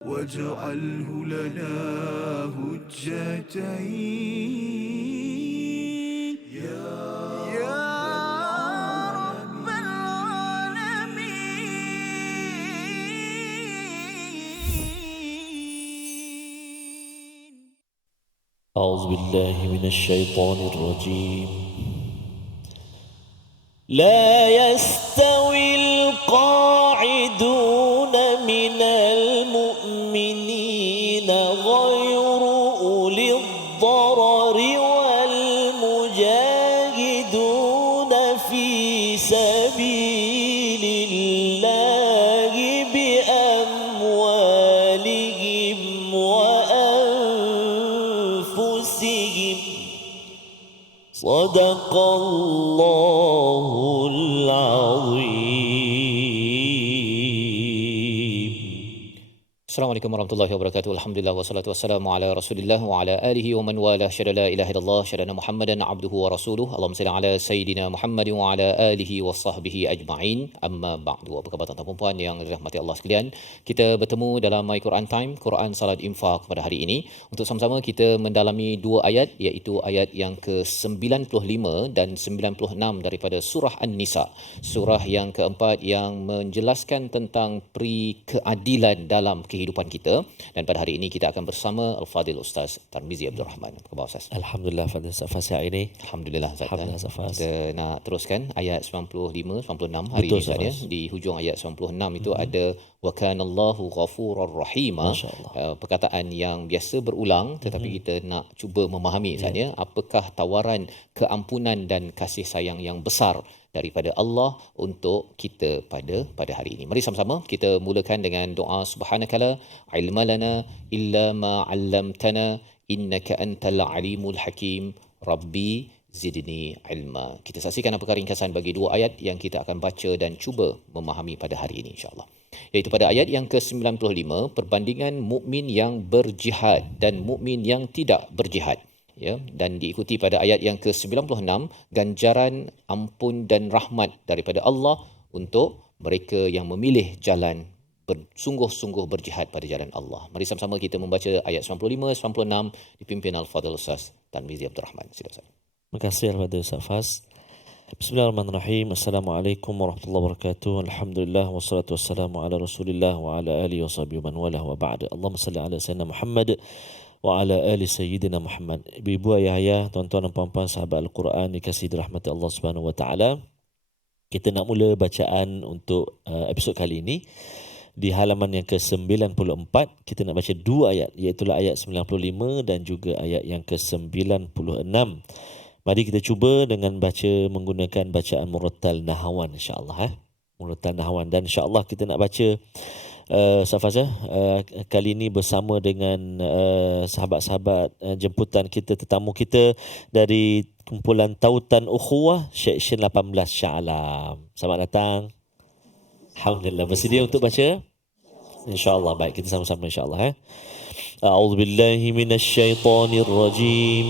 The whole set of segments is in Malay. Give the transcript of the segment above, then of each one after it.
واجعله لنا هجتين يا رب العالمين. أعوذ بالله من الشيطان الرجيم. لا يستوي القاعدون من المؤمنين غير أولي الضرر والمجاهدون في سبيل الله بأموالهم وأنفسهم صدق الله العظيم. Assalamualaikum warahmatullahi wabarakatuh. Alhamdulillah wassalatu wassalamu ala Rasulillah wa ala alihi wa man wala. Syada la ilaha illallah, syada Muhammadan abduhu wa rasuluh. Allahumma salli ala sayidina Muhammadin wa ala alihi wa sahbihi ajma'in. Amma ba'du. Apa khabar tuan-tuan dan puan yang dirahmati Allah sekalian? Kita bertemu dalam My Quran Time, Quran Salat Infak pada hari ini untuk sama-sama kita mendalami dua ayat, iaitu ayat yang ke-95 dan 96 daripada surah An-Nisa. Surah yang keempat yang menjelaskan tentang peri keadilan dalam kehidupan kita, dan pada hari ini kita akan bersama Al-Fadil Ustaz Tarmizi Abdul Rahman. Apa khabar Ustaz? Alhamdulillah Fadil Safas hari ini. Alhamdulillah Ustaz. Alhamdulillah Safas. Kita nak teruskan ayat 95 96 hari Betul, ini Ustaz ya. Safas. Di hujung ayat 96 itu ada wa kanallahu ghafurur rahima. Perkataan yang biasa berulang tetapi kita nak cuba memahami Ustaz ya, apakah tawaran keampunan dan kasih sayang yang besar daripada Allah untuk kita pada hari ini. Mari sama-sama kita mulakan dengan doa subhanakala ilma lana illa ma 'allamtana innaka antal alimul hakim rabbi zidni ilma. Kita saksikan apakah ringkasan bagi dua ayat yang kita akan baca dan cuba memahami pada hari ini insya-Allah. Iaitu pada ayat yang ke-95, perbandingan mukmin yang berjihad dan mukmin yang tidak berjihad. Ya, dan diikuti pada ayat yang ke-96, ganjaran ampun dan rahmat daripada Allah untuk mereka yang memilih jalan bersungguh-sungguh berjihad pada jalan Allah. Mari sama-sama kita membaca ayat 95, 96 dipimpin Al-Fadhil Ustaz Tarmizi Abdul Rahman. Sila Ustaz. Terima kasih Al-Fadhil Safas. Bismillahirrahmanirrahim. Assalamualaikum warahmatullahi wabarakatuh. Alhamdulillah wassalatu wassalamu ala Rasulillah wa ala alihi washabihi man wala wa ba'da. Allahumma salli ala sayyidina Muhammad wa ala ali sayyidina Muhammad. Ibu-ibu, ayah-ayah, tuan-tuan dan puan-puan sahabat Al-Quran dikasihi dirahmati Allah Subhanahu wa taala. Kita nak mula bacaan untuk episod kali ini. Di halaman yang ke-94 kita nak baca dua ayat, iaitu ayat 95 dan juga ayat yang ke-96. Mari kita cuba dengan baca menggunakan bacaan murattal nahawan insya-Allah murattal nahawan, dan insya-Allah kita nak baca Safas kali ini bersama dengan sahabat-sahabat jemputan kita, tetamu kita dari kumpulan Tautan Ukhuwah Seksyen 18 Shah Alam. Selamat datang. Alhamdulillah, bersedia untuk baca? InsyaAllah. Baik, kita sama-sama insyaAllah. A'udzubillahi minasyaitonirrajim.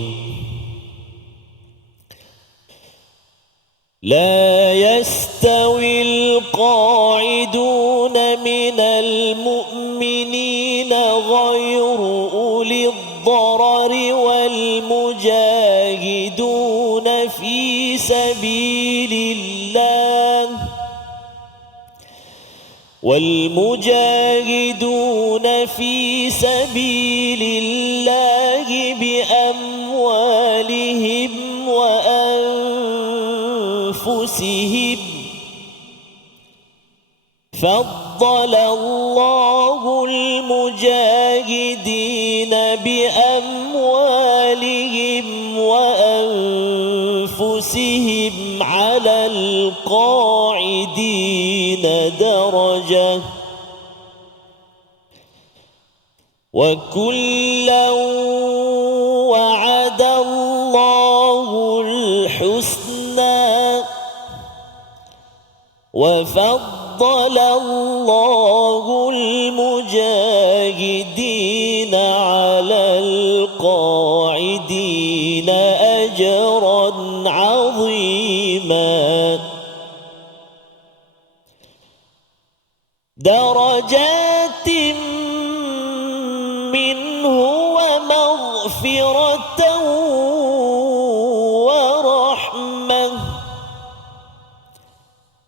لا يستوي القاعدون من المؤمنين غير أولي الضرر والمجاهدون في سبيل الله بأموالهم وأنفسهم فضل الله المجاهدين بأموالهم وأنفسهم على القاعدين درجة وكلا وعد الله الحسنى وفضل الله المجاهدين على القاعدين أجرا عظيما درجات مغفرة ورحمة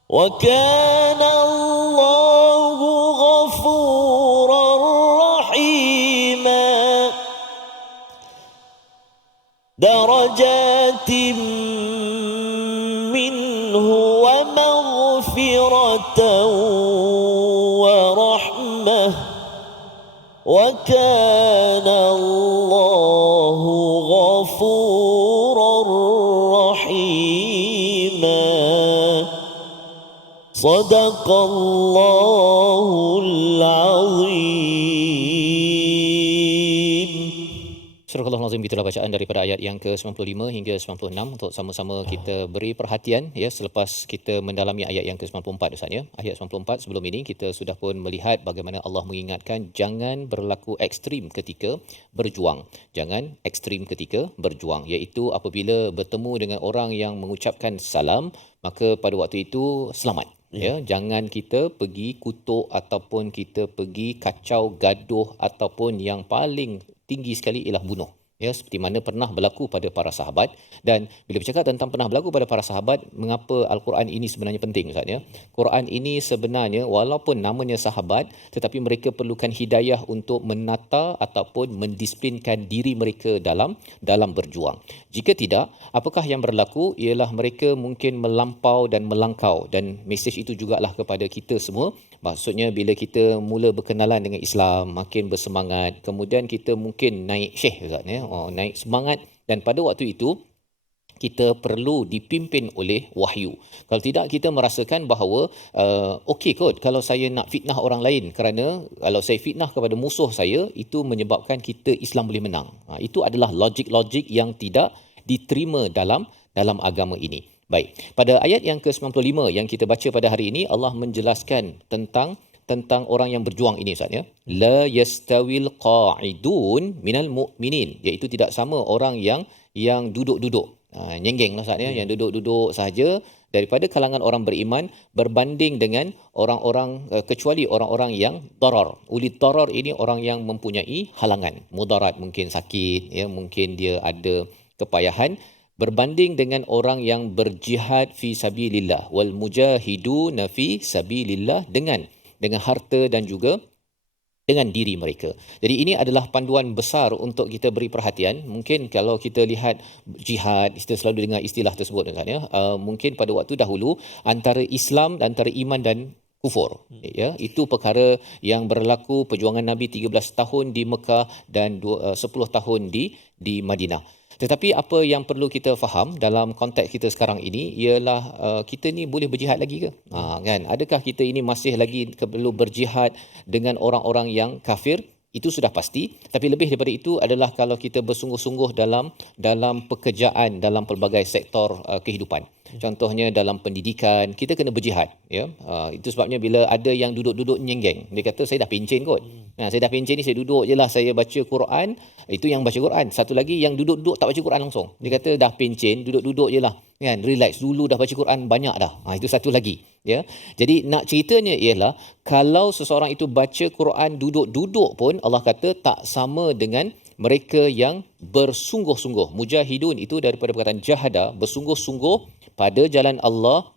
وكان الله غفورا رحيما درجات منه ومغفرة ورحمة وكان الله غفورا رحيما صدق الله العظيم. Surah Al-Azim, itulah bacaan daripada ayat yang ke-95 hingga 96 untuk sama-sama kita beri perhatian ya selepas kita mendalami ayat yang ke-94 Ustaz ya. Ayat 94 sebelum ini kita sudah pun melihat bagaimana Allah mengingatkan jangan berlaku ekstrim ketika berjuang. Jangan ekstrim ketika berjuang, iaitu apabila bertemu dengan orang yang mengucapkan salam, maka pada waktu itu selamat. Ya, jangan kita pergi kutuk ataupun kita pergi kacau gaduh ataupun yang paling tinggi sekali ialah bunuh. Ya, seperti mana pernah berlaku pada para sahabat. Dan bila bercakap tentang pernah berlaku pada para sahabat, mengapa Al-Quran ini sebenarnya penting Ustaz ya? Quran ini sebenarnya walaupun namanya sahabat, tetapi mereka perlukan hidayah untuk menata ataupun mendisiplinkan diri mereka dalam berjuang. Jika tidak, apakah yang berlaku ialah mereka mungkin melampau dan melangkau, dan mesej itu jugalah kepada kita semua. Maksudnya bila kita mula berkenalan dengan Islam, makin bersemangat, kemudian kita mungkin naik syekh Ustaz ya, naik semangat, dan pada waktu itu kita perlu dipimpin oleh wahyu. Kalau tidak, kita merasakan bahawa okey kot kalau saya nak fitnah orang lain, kerana kalau saya fitnah kepada musuh saya, itu menyebabkan kita Islam boleh menang. Itu adalah logik-logik yang tidak diterima dalam agama ini. Baik, pada ayat yang ke-95 yang kita baca pada hari ini, Allah menjelaskan tentang orang yang berjuang ini Ustaz ya. La yastawil qa'idun minal mu'minin, iaitu tidak sama orang yang duduk-duduk. Nyenggeng Ustaz ya, yang duduk-duduk sahaja daripada kalangan orang beriman berbanding dengan orang-orang kecuali orang-orang yang darar. Uli darar ini orang yang mempunyai halangan, mudarat, mungkin sakit ya, mungkin dia ada kepayahan, berbanding dengan orang yang berjihad fi sabilillah wal mujahiduna fi sabilillah dengan harta dan juga dengan diri mereka. Jadi ini adalah panduan besar untuk kita beri perhatian. Mungkin kalau kita lihat jihad, kita selalu dengar istilah tersebut kan ya. Mungkin pada waktu dahulu antara Islam, antara iman dan kufur ya, itu perkara yang berlaku. Perjuangan Nabi 13 tahun di Mekah dan 10 tahun di Madinah. Tetapi apa yang perlu kita faham dalam konteks kita sekarang ini ialah kita ni boleh berjihad lagi ke? Kan? Adakah kita ini masih lagi perlu berjihad dengan orang-orang yang kafir? Itu sudah pasti. Tapi lebih daripada itu adalah kalau kita bersungguh-sungguh dalam pekerjaan dalam pelbagai sektor kehidupan. Contohnya dalam pendidikan, kita kena berjihad ya. Itu sebabnya bila ada yang duduk-duduk nyenggeng, dia kata saya dah pencen kot. Saya dah pencen ni, saya duduk je lah, saya baca Quran. Itu yang baca Quran. Satu lagi yang duduk-duduk tak baca Quran langsung. Dia kata dah pencen, duduk-duduk je lah. Kan, relax dulu, dah baca Quran banyak dah. Itu satu lagi ya. Jadi nak ceritanya ialah kalau seseorang itu baca Quran duduk-duduk pun, Allah kata tak sama dengan mereka yang bersungguh-sungguh. Mujahidun itu daripada perkataan jahada, bersungguh-sungguh pada jalan Allah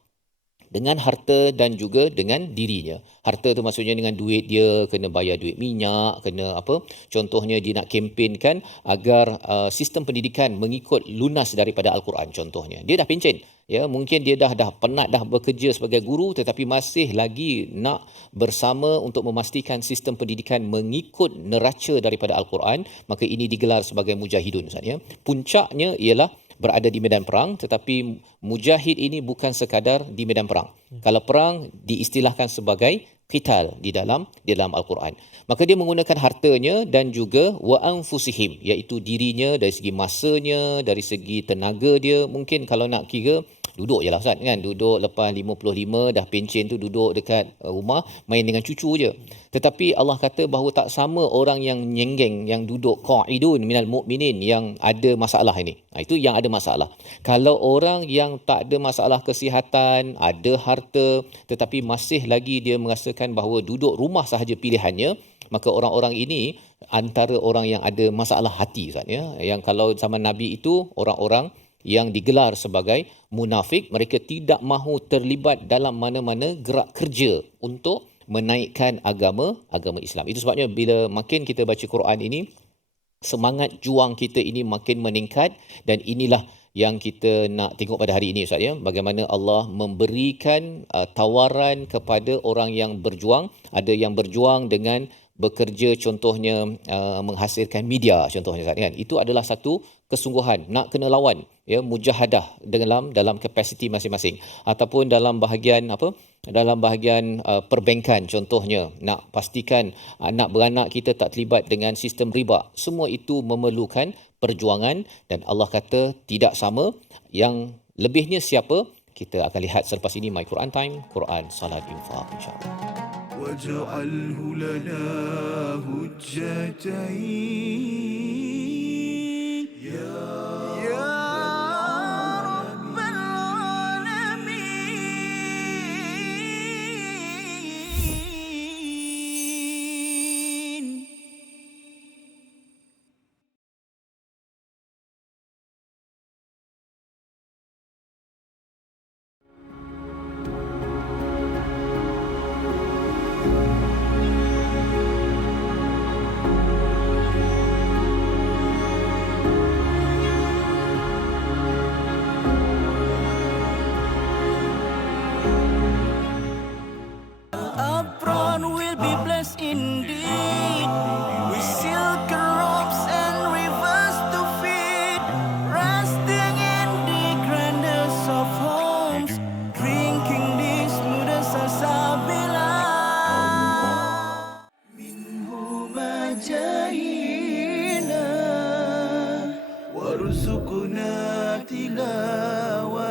dengan harta dan juga dengan dirinya. Harta tu maksudnya dengan duit dia, kena bayar duit minyak, kena apa? Contohnya dia nak kempenkan agar sistem pendidikan mengikut lunas daripada Al-Quran contohnya. Dia dah pencen. Ya, mungkin dia dah penat dah bekerja sebagai guru, tetapi masih lagi nak bersama untuk memastikan sistem pendidikan mengikut neraca daripada Al-Quran, maka ini digelar sebagai mujahidun Ustaz ya. Puncaknya ialah berada di medan perang, tetapi mujahid ini bukan sekadar di medan perang. Kalau perang diistilahkan sebagai qital di dalam Al-Quran. Maka dia menggunakan hartanya dan juga wa anfusihim, iaitu dirinya, dari segi masanya, dari segi tenaga dia. Mungkin kalau nak kira, duduk je lah Ustaz kan, duduk lepas 55 dah pencen tu, duduk dekat rumah main dengan cucu je. Tetapi Allah kata bahawa tak sama orang yang nyenggeng, yang duduk qa'idun minal mu'minin, yang ada masalah ini. Itu yang ada masalah. Kalau orang yang tak ada masalah kesihatan, ada harta, tetapi masih lagi dia merasakan bahawa duduk rumah sahaja pilihannya, maka orang-orang ini antara orang yang ada masalah hati Ustaz ya. Yang kalau zaman Nabi itu orang-orang yang digelar sebagai munafik, mereka tidak mahu terlibat dalam mana-mana gerak kerja untuk menaikkan agama Islam. Itu sebabnya bila makin kita baca Quran ini, semangat juang kita ini makin meningkat, dan inilah yang kita nak tengok pada hari ini Ustaz ya, bagaimana Allah memberikan tawaran kepada orang yang berjuang. Ada yang berjuang dengan bekerja, contohnya menghasilkan media contohnya Ustaz kan. Itu adalah satu kesungguhan, nak kena lawan ya, mujahadah dalam kapasiti masing-masing, ataupun dalam bahagian perbankan contohnya, nak pastikan anak beranak kita tak terlibat dengan sistem riba. Semua itu memerlukan perjuangan, dan Allah kata tidak sama. Yang lebihnya siapa? Kita akan lihat selepas ini. My Quran Time, Quran, Salat, Infak, insya-Allah. واجعله لنا هجتين يا رب العالمين. Upfront will be blessed indeed, with silken robes and rivers to feed, resting in the grandest of homes, drinking the smoothest salsabila. Minhu majahina warzuqna tilawatahu.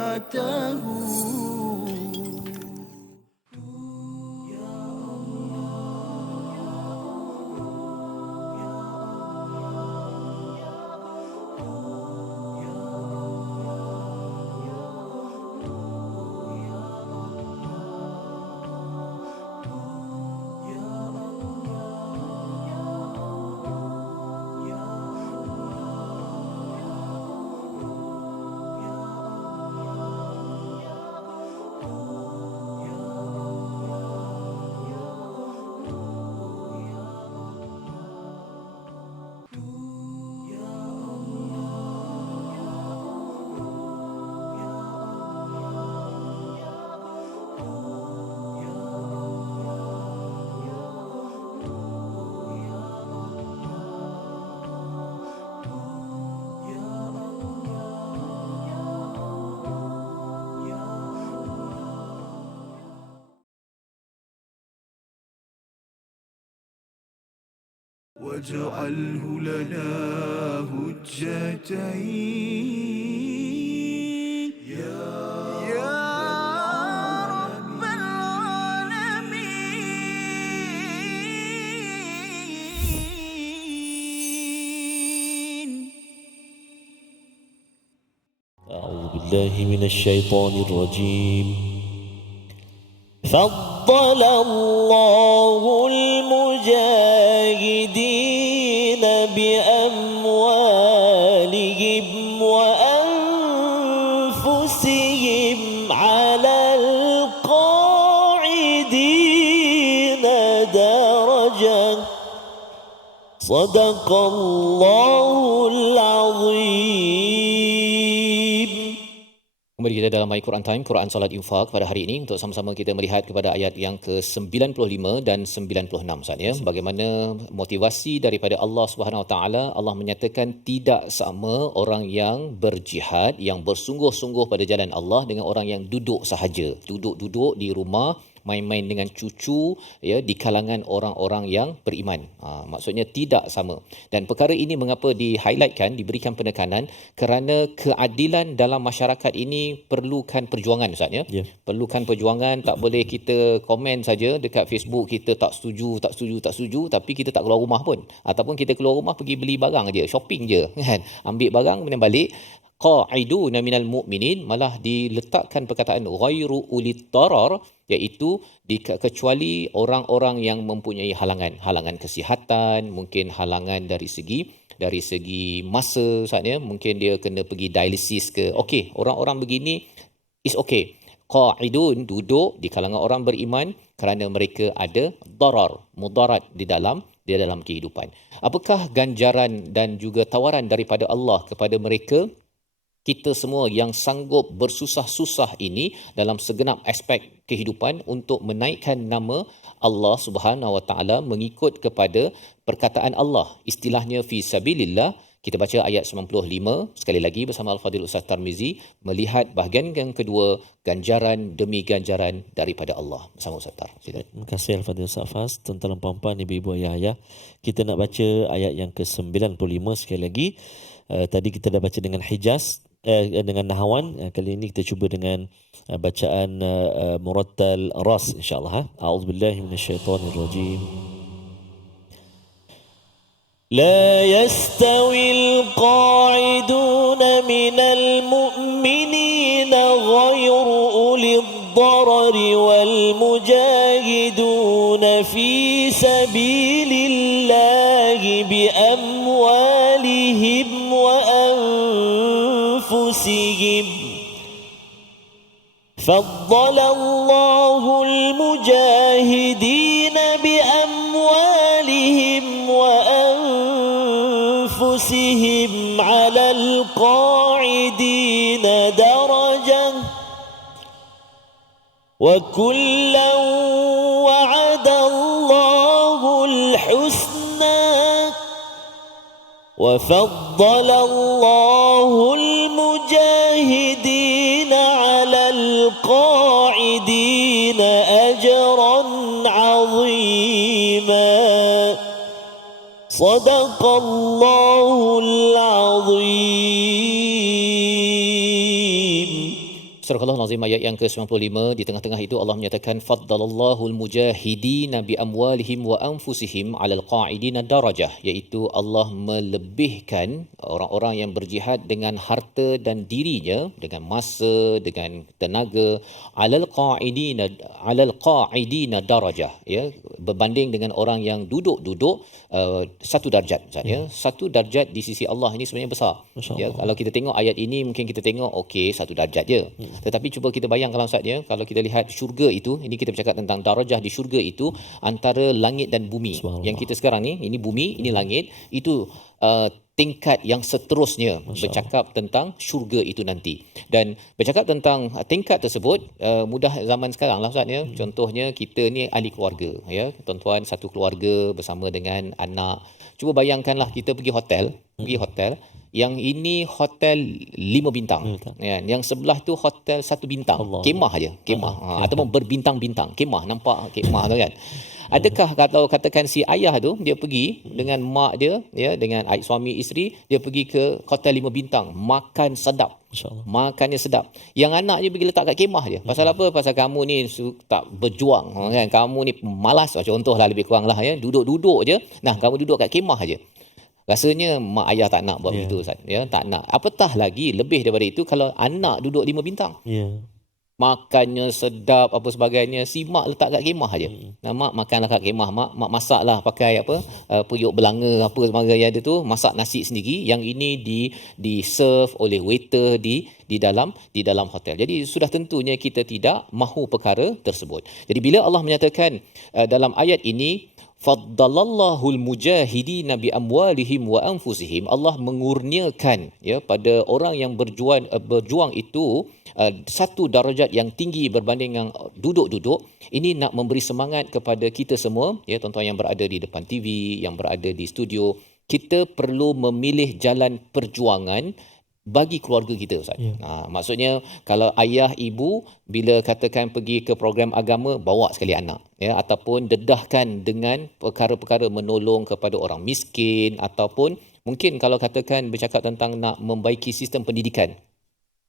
واجعله لنا هجتين يا رب العالمين. أعوذ بالله من الشيطان الرجيم. فضل الله المجاهدين بأموالهم وأنفسهم على القاعدين درجة. صدق الله العظيم. Kembali kita dalam My Quran Time, Quran, Salat, Infak pada hari ini untuk sama-sama kita melihat kepada ayat yang ke-95 dan 96 Ustaz ya. Bagaimana motivasi daripada Allah Subhanahu Wa Taala. Allah menyatakan tidak sama orang yang berjihad, yang bersungguh-sungguh pada jalan Allah, dengan orang yang duduk sahaja, duduk-duduk di rumah main-main dengan cucu ya, di kalangan orang-orang yang beriman. Maksudnya tidak sama. Dan perkara ini mengapa di-highlightkan, diberikan penekanan, kerana keadilan dalam masyarakat ini perlukan perjuangan Ustaz ya. Yeah. Perlukan perjuangan. Tak boleh kita komen saja dekat Facebook kita tak setuju, tapi kita tak keluar rumah pun. Ataupun kita keluar rumah pergi beli barang je, shopping je kan. Ambil barang kemudian balik. qa'iduna minal mu'minin, malah diletakkan perkataan ghairu ulit darar, iaitu kecuali orang-orang yang mempunyai halangan kesihatan, mungkin halangan dari segi masa, saatnya mungkin dia kena pergi dialisis ke. Okey, orang-orang begini is okay. Qa'idun, duduk di kalangan orang beriman kerana mereka ada darar, mudarat di dalam kehidupan. Apakah ganjaran dan juga tawaran daripada Allah kepada mereka, kita semua yang sanggup bersusah-susah ini dalam segenap aspek kehidupan untuk menaikkan nama Allah Subhanahu Wa Taala, mengikut kepada perkataan Allah, istilahnya fi sabilillah. Kita baca ayat 95 sekali lagi bersama Al-Fadhil Ustaz Tarmizi, melihat bahagian yang kedua, ganjaran demi ganjaran daripada Allah. Bersama Ustaz Tar. Terima kasih Al-Fadhil Ustaz Fas. Tuan-tuan dan puan-puan, ibu-ibu, ayah-ayah, kita nak baca ayat yang ke-95 sekali lagi. Tadi kita dah baca dengan Hijaz, dengan Nahawan. Kali ini kita cuba dengan bacaan Murattal Ras, insyaAllah. A'udzubillahi minasyaitanirrajim. لا يستوي القاعدون من المؤمنين غير أولي الضرر والمجاهدون في سبيل الله بأموالهم وأنفسهم فضل الله المجاهدين بأموالهم وأنفسهم على القاعدين درجة وكلا وعد الله الحسنى وفضل الله المجاهدين على القاعدين أجرا عظيما صدق الله العظيم. Surah Al-Azim ayat yang ke-95, di tengah-tengah itu Allah menyatakan faddalallahu al-mujahidina bi amwalihim wa anfusihim 'alal qa'idina darajah, iaitu Allah melebihkan orang-orang yang berjihad dengan harta dan dirinya, dengan masa, dengan tenaga, 'alal qa'idina darajah, ya, berbanding dengan orang yang duduk satu darjat, maksudnya satu darjat di sisi Allah ini sebenarnya besar. Ya, kalau kita tengok ayat ini mungkin kita tengok okey satu darjat je. Tetapi cuba kita bayangkan Ustaz, kalau kita lihat syurga itu, ini kita bercakap tentang darajah di syurga itu antara langit dan bumi. Yang kita sekarang ni, ini bumi, ini langit, itu tingkat yang seterusnya bercakap tentang syurga itu nanti. Dan bercakap tentang tingkat tersebut, mudah zaman sekarang lah Ustaz, contohnya kita ni ahli keluarga, ya, tuan-tuan satu keluarga bersama dengan anak. Cuba bayangkanlah kita pergi hotel, yang ini hotel 5 bintang, ya, yang sebelah tu hotel 1 bintang, kemah aja, ataupun berbintang-bintang, kemah, nampak kemah tu kan. Adakah kalau katakan si ayah tu dia pergi dengan mak dia, ya, dengan suami isteri, dia pergi ke hotel 5 bintang, makan sedap, makannya sedap, yang anak je pergi letak kat kemah je. Pasal apa? Pasal kamu ni tak berjuang, kan, kamu ni malas, contohlah lebih kurang lah, ya, duduk je, nah kamu duduk kat kemah je. Rasanya mak ayah tak nak buat begitu, Ustaz, ya, tak nak. Apatah lagi lebih daripada itu kalau anak duduk 5 bintang. Makannya sedap apa sebagainya, si mak letak kat kemah aja. Nah, mak makanlah kat kemah, mak masaklah pakai periuk belanga apa sebagainya ada tu, masak nasi sendiri, yang ini di serve oleh waiter di dalam hotel. Jadi sudah tentunya kita tidak mahu perkara tersebut. Jadi bila Allah menyatakan dalam ayat ini faddalallahul mujahidina bi amwalihim wa anfusihim, Allah mengurniakan, ya, pada orang yang berjuang itu satu darjat yang tinggi berbanding yang duduk. Ini nak memberi semangat kepada kita semua, ya, tuan-tuan yang berada di depan TV, yang berada di studio. Kita perlu memilih jalan perjuangan bagi keluarga kita, Ustaz. Maksudnya kalau ayah ibu bila katakan pergi ke program agama, bawa sekali anak, ya, ataupun dedahkan dengan perkara-perkara menolong kepada orang miskin, ataupun mungkin kalau katakan bercakap tentang nak membaiki sistem pendidikan,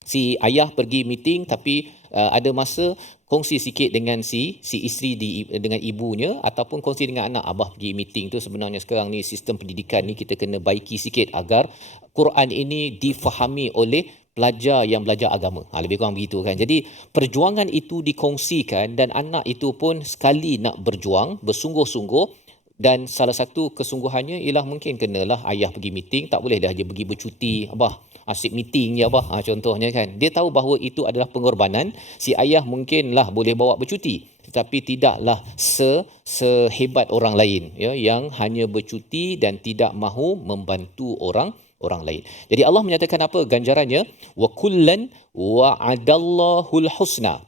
Si ayah pergi meeting tapi ada masa kongsi sikit dengan si isteri dengan ibunya, ataupun kongsi dengan anak, abah pergi meeting tu sebenarnya sekarang ni sistem pendidikan ni kita kena baiki sikit agar Quran ini difahami oleh pelajar yang belajar agama. Lebih kurang begitu kan. Jadi perjuangan itu dikongsikan dan anak itu pun sekali nak berjuang bersungguh-sungguh. Dan salah satu kesungguhannya ialah mungkin kenalah ayah pergi meeting, tak boleh dah dia pergi bercuti, abah asyik meeting je abah, contohnya kan. Dia tahu bahawa itu adalah pengorbanan. Si ayah mungkinlah boleh bawa bercuti, tetapi tidaklah sehebat orang lain ya, yang hanya bercuti dan tidak mahu membantu orang lain. Jadi Allah menyatakan apa ganjarannya? Wa kullan wa'adallahul husna.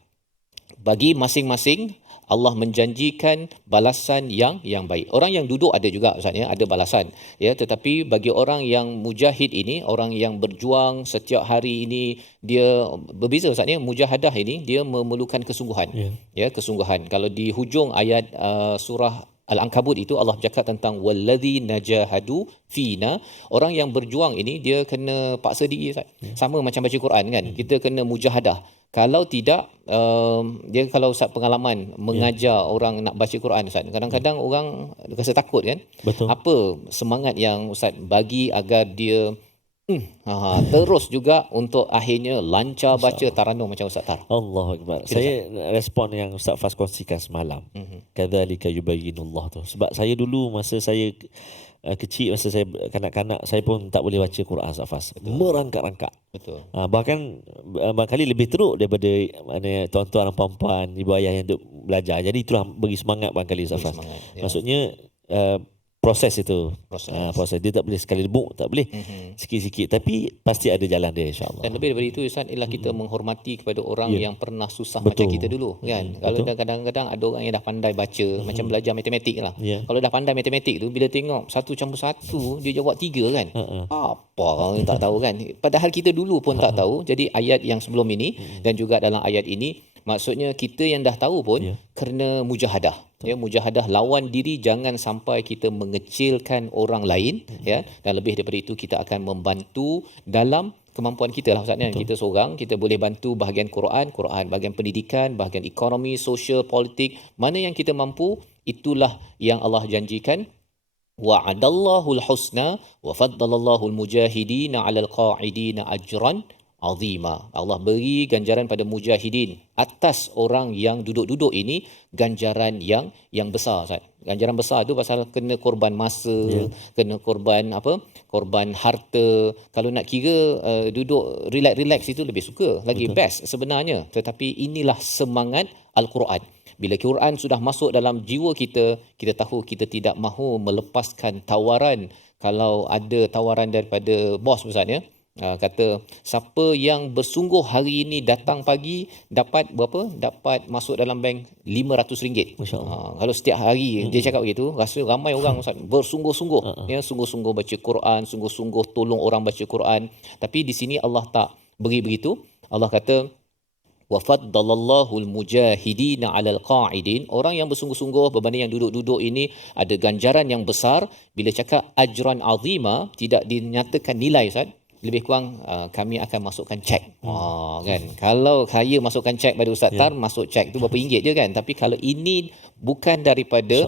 Bagi masing-masing Allah menjanjikan balasan yang baik. Orang yang duduk ada juga Ustaz ya, ada balasan ya, tetapi bagi orang yang mujahid ini, orang yang berjuang setiap hari ini, dia berbeza Ustaz ya. Mujahadah ini dia memerlukan kesungguhan. Ya, kesungguhan. Kalau di hujung ayat surah Al-Ankabut itu Allah bercakap tentang wallazi najahadu fina, orang yang berjuang ini dia kena paksa diri Ustaz. Sama macam baca Quran kan. Kita kena mujahadah. Kalau tidak, dia kalau Ustaz pengalaman mengajar orang nak baca Quran Ustaz, kadang-kadang orang rasa takut kan. Betul. Apa semangat yang Ustaz bagi agar dia terus juga untuk akhirnya lancar baca taranum macam Ustaz Tar? Allahu Akbar. Saya respon yang Ustaz Fas kongsikan semalam. Kadzalika yubayyinullah tu. Sebab saya dulu masa saya kecil, masa saya kanak-kanak, saya pun tak boleh baca Quran Ustaz Fas. Merangkak-rangkak. Betul. Bahkan barangkali lebih teruk daripada mana tuan-tuan dan puan-puan, ibu ayah yang duk belajar. Jadi itulah bagi semangat barangkali Ustaz Fas. Ya. Maksudnya proses itu. Proses. Dia tak boleh sekali rebuk, tak boleh. Sikit-sikit, tapi pasti ada jalan dia insya-Allah. Dan lebih daripada itu Ustaz ialah kita menghormati kepada orang yang pernah susah Betul. macam kita dulu kan. Kalau kadang-kadang ada orang yang dah pandai baca, macam belajar matematik lah. Kalau dah pandai matematik tu, bila tengok 1+1 dia jawab 3 kan. Apa orang yang tak tahu kan. Padahal kita dulu pun tak tahu. Jadi ayat yang sebelum ini dan juga dalam ayat ini, maksudnya kita yang dah tahu pun kena mujahadah. Ya, mujahadah lawan diri, jangan sampai kita mengecilkan orang lain ya, dan lebih daripada itu kita akan membantu dalam kemampuan kita lah Ustaz. Kita seorang, kita boleh bantu bahagian Quran, bahagian pendidikan, bahagian ekonomi, sosial, politik, mana yang kita mampu, itulah yang Allah janjikan. Wa'adallahul husna wa faddalallahu al-mujahidina 'alal qa'idina ajran azima. Allah beri ganjaran pada mujahidin atas orang yang duduk-duduk ini, ganjaran yang besar Ustaz. Ganjaran besar tu pasal kena korban masa, kena korban korban harta. Kalau nak kira duduk relax itu lebih suka, lagi best sebenarnya. Tetapi inilah semangat Al-Quran. Bila Quran sudah masuk dalam jiwa kita, kita tahu kita tidak mahu melepaskan tawaran. Kalau ada tawaran daripada bos Ustaz ya, kata siapa yang bersungguh hari ini datang pagi dapat berapa? Dapat masuk dalam bank RM500. Kalau setiap hari dia cakap begitu, rasa ramai orang Ustaz bersungguh-sungguh ya, sungguh-sungguh baca Quran, sungguh-sungguh tolong orang baca Quran. Tapi di sini Allah tak beri begitu. Allah kata wa faddalallahu al-mujahidina 'alal qa'idin, orang yang bersungguh-sungguh berbanding yang duduk-duduk ini ada ganjaran yang besar. Bila cakap ajran azima, tidak dinyatakan nilai Ustaz, lebih kurang kami akan masukkan cek. Kan. Kalau saya masukkan cek pada Ustaz Tar, masuk cek tu berapa ringgit je kan. Tapi kalau ini bukan daripada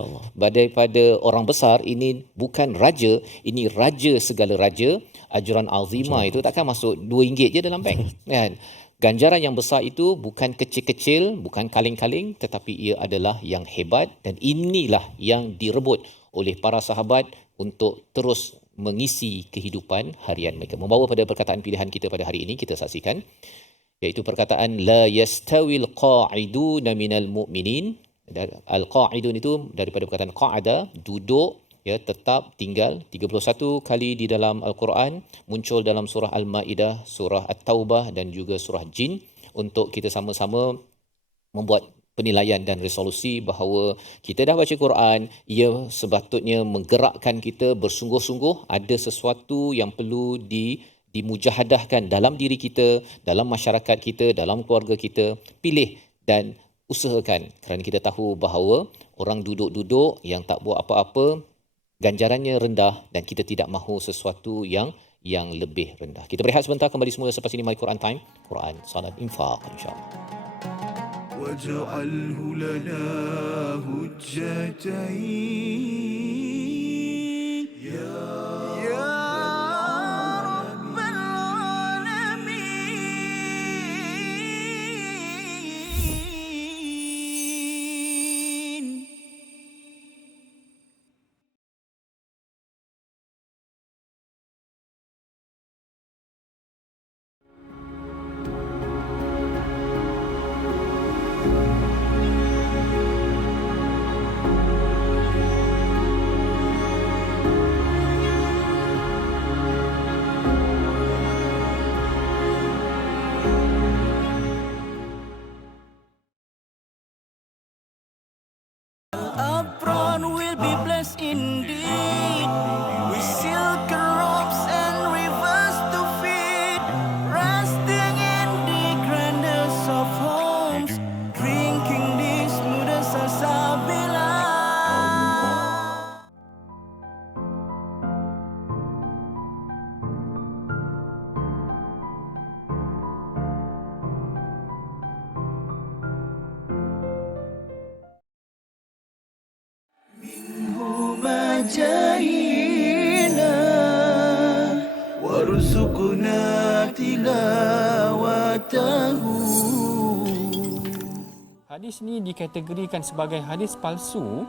orang besar, ini bukan raja, ini raja segala raja, ajran azima itu takkan masuk RM2 je dalam bank kan. Ganjaran yang besar itu bukan kecil-kecil, bukan kaling-kaling, tetapi ia adalah yang hebat, dan inilah yang direbut oleh para sahabat untuk terus mengisi kehidupan harian mereka. Membawa pada perkataan pilihan kita pada hari ini, kita saksikan, iaitu perkataan la yastawil qa'iduna minal mu'minin. Al-qa'idun itu daripada perkataan qa'ada, duduk, ya, tetap, tinggal. 31 kali di dalam Al-Quran, muncul dalam surah Al-Ma'idah, surah At-Taubah dan juga surah Jin, untuk kita sama-sama membuat penilaian dan resolusi bahawa kita dah baca Quran, ia sepatutnya menggerakkan kita bersungguh-sungguh. Ada sesuatu yang perlu dimujahadahkan dalam diri kita, dalam masyarakat kita, dalam keluarga kita. Pilih dan usahakan, kerana kita tahu bahawa orang duduk-duduk yang tak buat apa-apa, ganjarannya rendah, dan kita tidak mahu sesuatu yang yang lebih rendah. Kita berehat sebentar, kembali semula selepas ini. Mari Quran Time, Quran, Salat, Infaq, insya-Allah. واجعله لنا هجتين يا رب العالمين. Apron will be blessed indeed with silk robes and rivers to feed, resting in the grandest of homes, drinking the smoothest salsabila. مجاهينا وارزقنا تلاوته. Hadis ni dikategorikan sebagai hadis palsu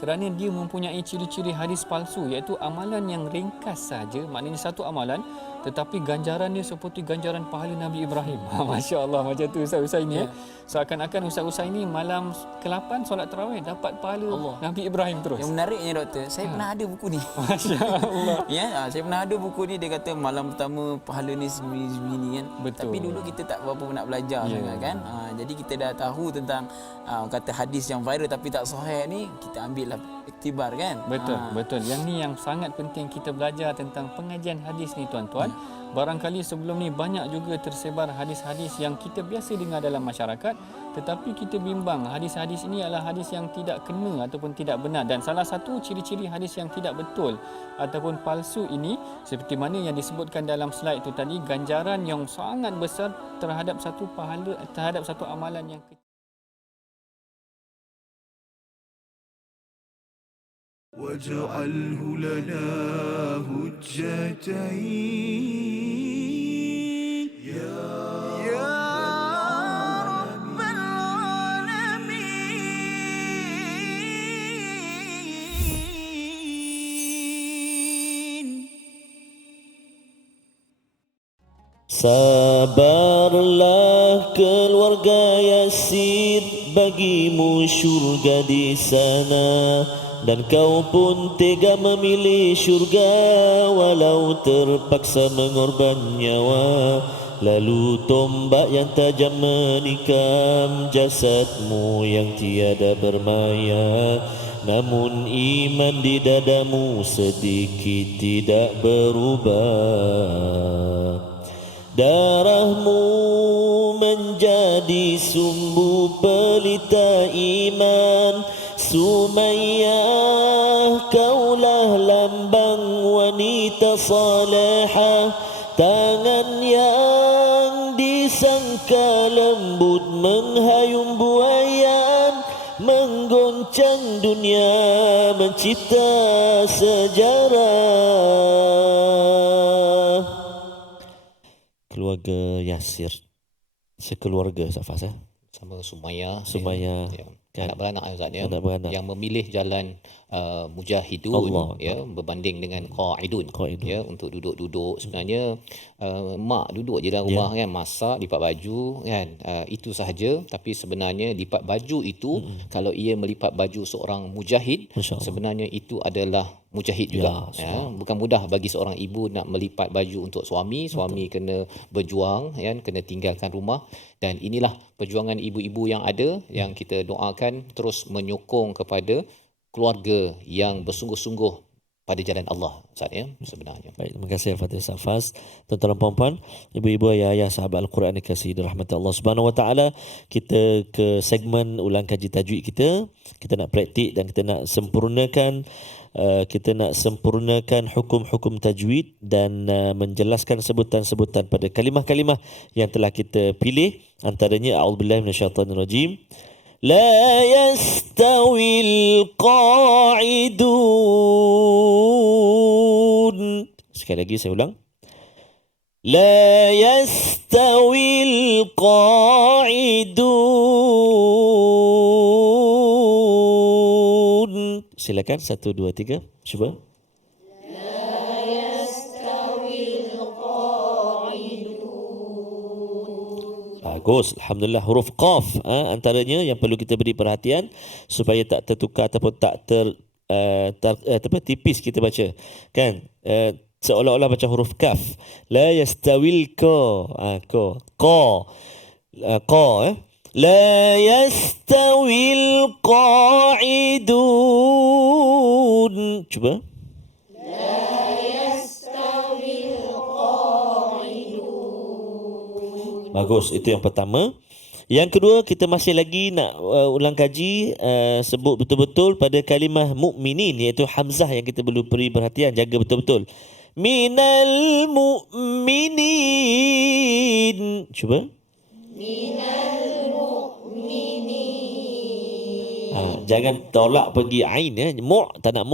kerana dia mempunyai ciri-ciri hadis palsu, iaitu amalan yang ringkas saja, maknanya satu amalan tetapi ganjarannya seperti ganjaran pahala Nabi Ibrahim. Masya Allah, macam tu Ustaz Usaini. Seakan-akan Ustaz Usaini malam ke-8 solat tarawih dapat pahala Allah. Nabi Ibrahim terus. Yang menariknya doktor, saya pernah ada buku ni. Masya Allah. Saya pernah ada buku ni, dia kata malam pertama pahala ni sebegini kan. Betul. Tapi dulu kita tak berapa nak belajar sangat kan. Jadi kita dah tahu tentang kata hadis yang viral tapi tak sahih ni, kita ambil lah iktibar kan. Betul, betul. Yang ni yang sangat penting kita belajar tentang pengajian hadis ni tuan-tuan. Barangkali sebelum ni banyak juga tersebar hadis-hadis yang kita biasa dengar dalam masyarakat, tetapi kita bimbang hadis-hadis ini adalah hadis yang tidak kena ataupun tidak benar. Dan salah satu ciri-ciri hadis yang tidak betul ataupun palsu ini, seperti mana yang disebutkan dalam slide itu tadi, ganjaran yang sangat besar terhadap satu pahala, terhadap satu amalan yang kecil. واجعله لنا هجتين يا رب العالمين. Sabarlah keluarga Yasir, bagimu syurga di sana. Dan kau pun tega memilih syurga walau terpaksa mengorban nyawa. Lalu tombak yang tajam menikam jasadmu yang tiada bermaya. Namun iman di dadamu sedikit tidak berubah. Darahmu menjadi sumbu pelita iman. Sumayyah, kaulah lambang wanita salihah. Tangan yang disangka lembut menghayung buayan, menggoncang dunia mencipta sejarah. Keluarga Yasir, sekeluarga Safas Sama Sumayyah. Ya. Kan? Anak beranak Ustaz ya. Anak beranak. Yang memilih jalan mujahidun Allah. berbanding dengan qaidun ya, untuk duduk-duduk. Sebenarnya mak duduk je dalam rumah kan, masak, lipat baju kan, itu sahaja. Tapi sebenarnya lipat baju itu kalau ia melipat baju seorang mujahid, sebenarnya itu adalah mujahid juga ya. Bukan mudah bagi seorang ibu nak melipat baju untuk suami kena berjuang kan, kena tinggalkan rumah. Dan inilah perjuangan ibu-ibu yang ada, yang kita doakan terus menyokong kepada keluarga yang bersungguh-sungguh pada jalan Allah Ustaz ya sebenarnya. Baik, terima kasih Fatih Safas. Tuan-tuan dan puan-puan, ibu-ibu, ayah-ayah, sahabat Al-Quran yang dikasihi dirahmati Allah Subhanahu Wa Taala, kita ke segmen ulang kaji tajwid kita. Kita nak praktik dan kita nak sempurnakan hukum-hukum tajwid dan menjelaskan sebutan-sebutan pada kalimah-kalimah yang telah kita pilih. Antaranya a'udzubillahi minasyaitanirrajim. لا يستوي القاعدون. Sekali lagi saya ulang. لا يستوي القاعدون. Silakan 1 2 3 cuba. Bagus, Alhamdulillah. Huruf Qaf antaranya yang perlu kita beri perhatian supaya tak tertukar ataupun tak tipis kita baca, kan? Seolah-olah baca huruf Kaf. La yastawil qa. La yastawil qa'idun. Cuba. Bagus, itu yang pertama. Yang kedua, kita masih lagi nak ulang kaji, sebut betul-betul pada kalimah mukminin, iaitu hamzah yang kita perlu beri perhatian, jaga betul-betul. Minal mu'minin. Cuba. Minal mu'minin. Jangan tolak pergi ain ya. Tak nak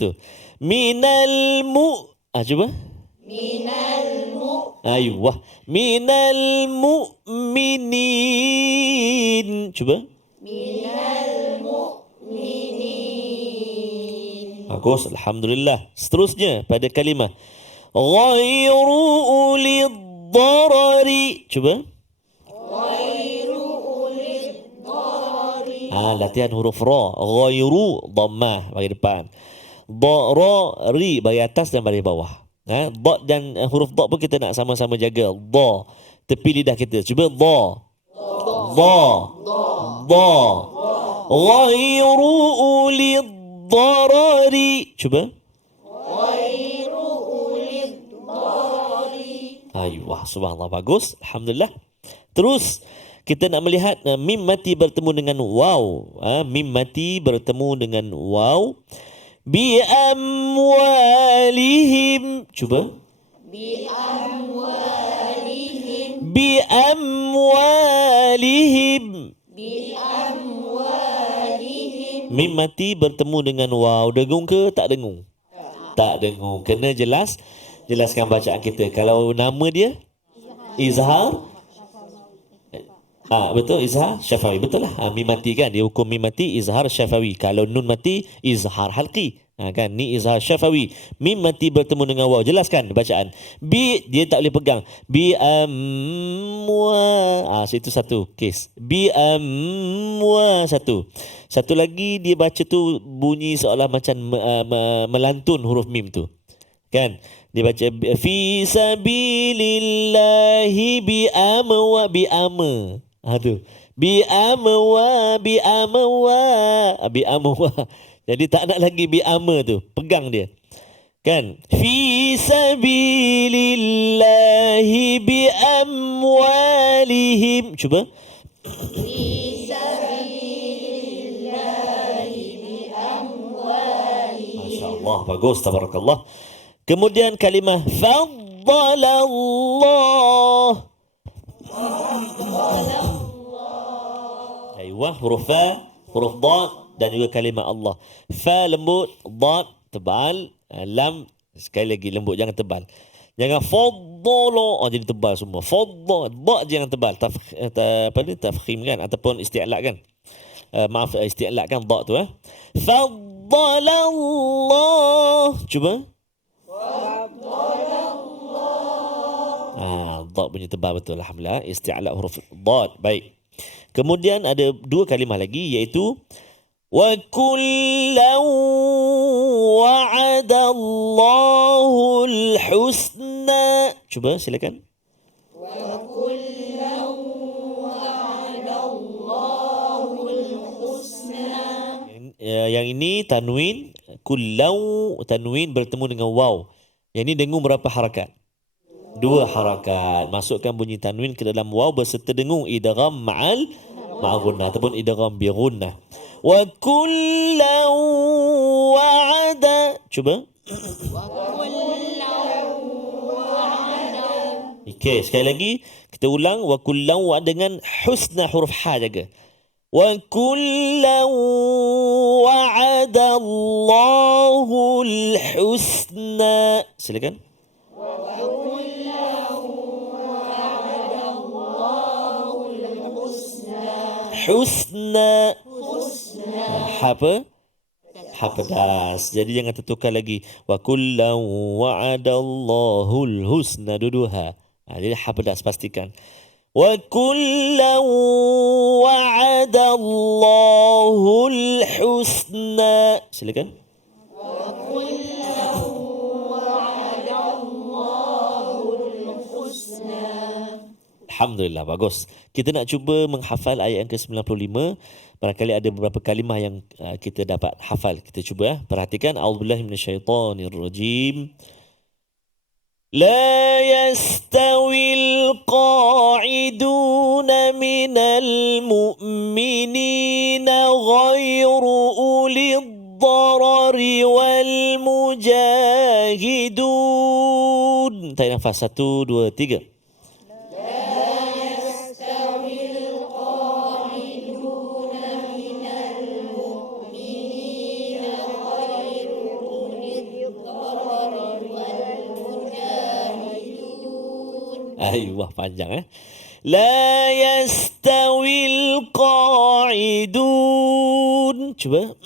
tu. Minal cuba. Ayuh, minal mu'minin. Cuba. Minal mu'minin. Bagus, Alhamdulillah. Seterusnya pada kalimah ghairu ulid darari. Cuba. Ghairu ulid darari. Latihan huruf ra. Ghairu dhammah bagi depan. Darari bagi atas dan bagi bawah. Dot dan huruf dot pun kita nak sama-sama jaga. Da. Tepi lidah kita. Cuba da. Ghairu ulid darari. Cuba. Ghairu ulid darari. Ayuh, subhanallah, bagus. Alhamdulillah. Terus kita nak melihat mim mati bertemu dengan waw. Mim mati bertemu dengan waw. Bi amwalihim. Cuba. Bi amwalihim. Bi amwalihim. Bi amwalihim. Mim mati bertemu dengan waw. Dengung ke tak dengung? Tak dengung. Kena jelaskan bacaan kita. Kalau nama dia izhar. Betul, izhar syafawi. Betul lah. Mim mati kan, dia hukum mim mati izhar syafawi. Kalau nun mati izhar halqi. Kan, ni izhar syafawi. Mim mati bertemu dengan waw. Jelaskan bacaan. Bi dia tak boleh pegang. Bi amwa. Itu satu kes. Bi amwa satu lagi dia baca tu bunyi seolah macam melantun huruf mim tu. Kan? Dia baca fi sabilillahi bi amwa. Tu. Bi amwa. Jadi tak nak lagi bi ama tu. Pegang dia. Kan? Fi sabilillahi bi amwalihim. Cuba. Fi sabilillahi bi amwalihim. Masya-Allah, bagus, tabarakallah. Kemudian kalimah faddalallah. Aywa, huruf fa, huruf dad dan juga kalimah Allah. Fa lembut, dad tebal, lam sekali lagi lembut, jangan tebal. Jangan faddala, jadi tebal semua. Faddal, dad jangan tebal. Tafkhim kan ataupun isti'la kan. Maaf, isti'la kan dad tu Faddalallah. Cuba. Dad punya tebal betul, alhamdulillah. Isti'la huruf dad. Baik. Kemudian ada dua kalimah lagi, iaitu wa kullan wa'adallahul husna. Cuba silakan. Wa kullan wa'adallahul husna. Yang ini tanwin kullau, tanwin bertemu dengan waw. Yang ini dengung berapa harakat? 2 harakat. Masukkan bunyi tanwin ke dalam waw berserta dengung idgham ma'al gunnah ataupun idgham bi gunnah. Wa kullau wa'ada. Cuba. Okey, sekali lagi kita ulang wa kullau dengan husna huruf ha jaga. Wa kullau wa'ada Allahul husna. Silakan. Husna. Ha apa? Ha pedas. Jadi jangan tertukar lagi. Wa kullau wa'adallahul husna. Dua-dua ha. Jadi ha pedas pastikan. Wa kullau wa'adallahul husna. Silakan. Alhamdulillah, bagus. Kita nak cuba menghafal ayat yang ke-95. Barangkali ada beberapa kalimah yang kita dapat hafal. Kita cuba ya. Perhatikan. A'udzubillahi minasyaitonirrajim. La yastawil qa'iduna minal mu'minina ghairu ulid darari wal mujahidun. Tarik nafas. 1, 2, 3. Wah panjang La yastawil qa'idun. Cuba.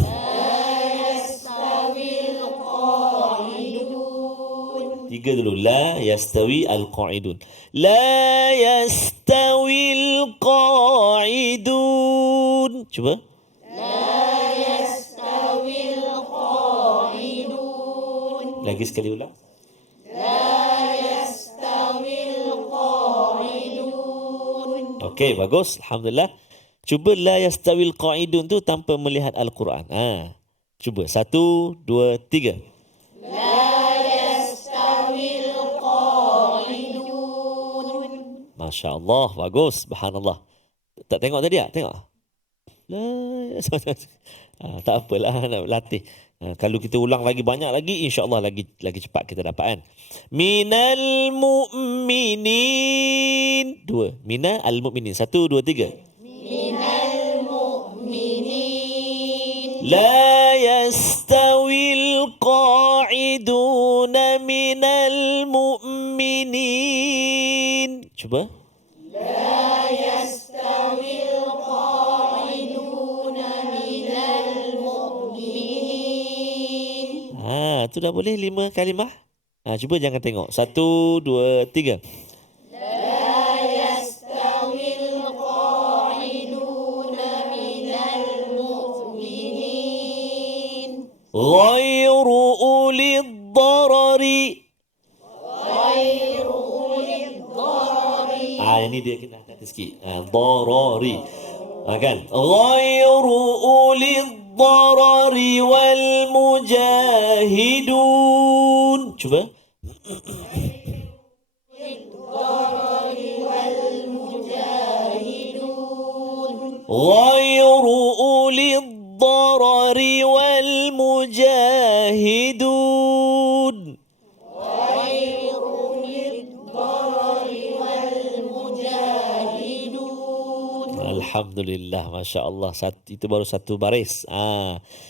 La yastawil qa'idun. 3 dulu. La yastawi al-qa'idun. La yastawil qa'idun. Cuba. La yastawil qa'idun. Lagi sekali ulang. Okey, bagus. Alhamdulillah. Cuba la yastawil qa'idun tu tanpa melihat Al-Quran. Cuba. 1, 2, 3. La yastawil qa'idun. Masya Allah. Bagus. Subhanallah. Tak tengok tadi tak? Tengok. Tak apalah. Nak latih. Kalau kita ulang lagi banyak lagi, insya-Allah lagi cepat kita dapat kan. Minal mu'minin. 2. Minal mu'minin. 1, 2, 3. Minal mu'minin. La yastawil qa'iduna minal mu'minin. Cuba. La yastawil qa'iduna minal mu'minin. Tu dah boleh 5 kalimah. Cuba jangan tengok. 1, 2, 3. La yastawil qa'iduna minal mu'minin. Ghairu ulid darari. Ghairu ulid darari. Ini dia kena hati sikit. Darari. Kan? Ghairu ulid darari wal mujahidun. Cuba. Ghairu ulid darari wal mujahidun. Alhamdulillah, Masya Allah. Itu baru satu baris.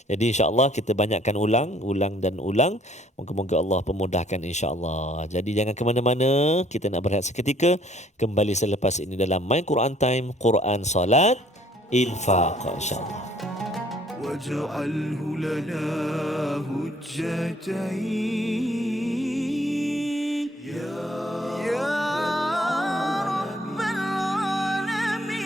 Jadi insya Allah kita banyakkan ulang dan ulang. Moga-moga Allah pemudahkan insya Allah. Jadi jangan ke mana-mana. Kita nak berehat seketika. Kembali selepas ini dalam My Quran Time, Quran Salat Infaq insya Allah. واجعله لنا هجتين يا رب العالمين.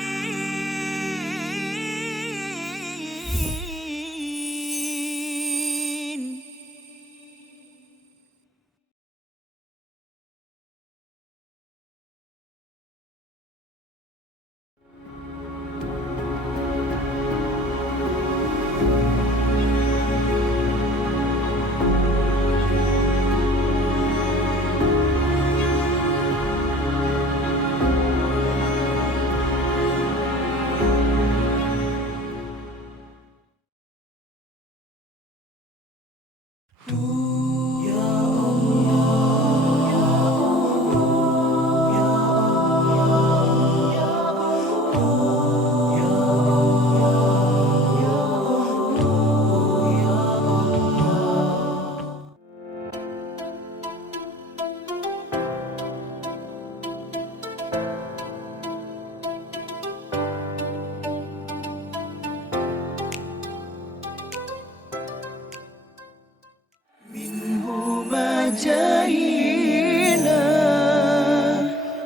جاهينا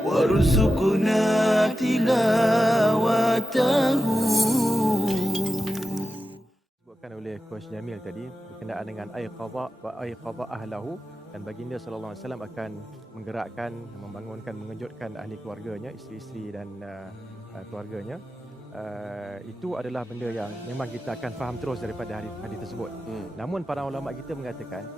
وارزقنا تلاوته. Disebutkan oleh Coach Jamil tadi berkenaan dengan aiqadha wa aiqadha ahlahu, dan baginda sallallahu alaihi wasallam akan menggerakkan, membangunkan, mengejutkan ahli keluarganya, isteri-isteri dan keluarganya. Itu adalah benda yang memang kita akan faham terus daripada hadis tersebut. Namun para ulama kita mengatakan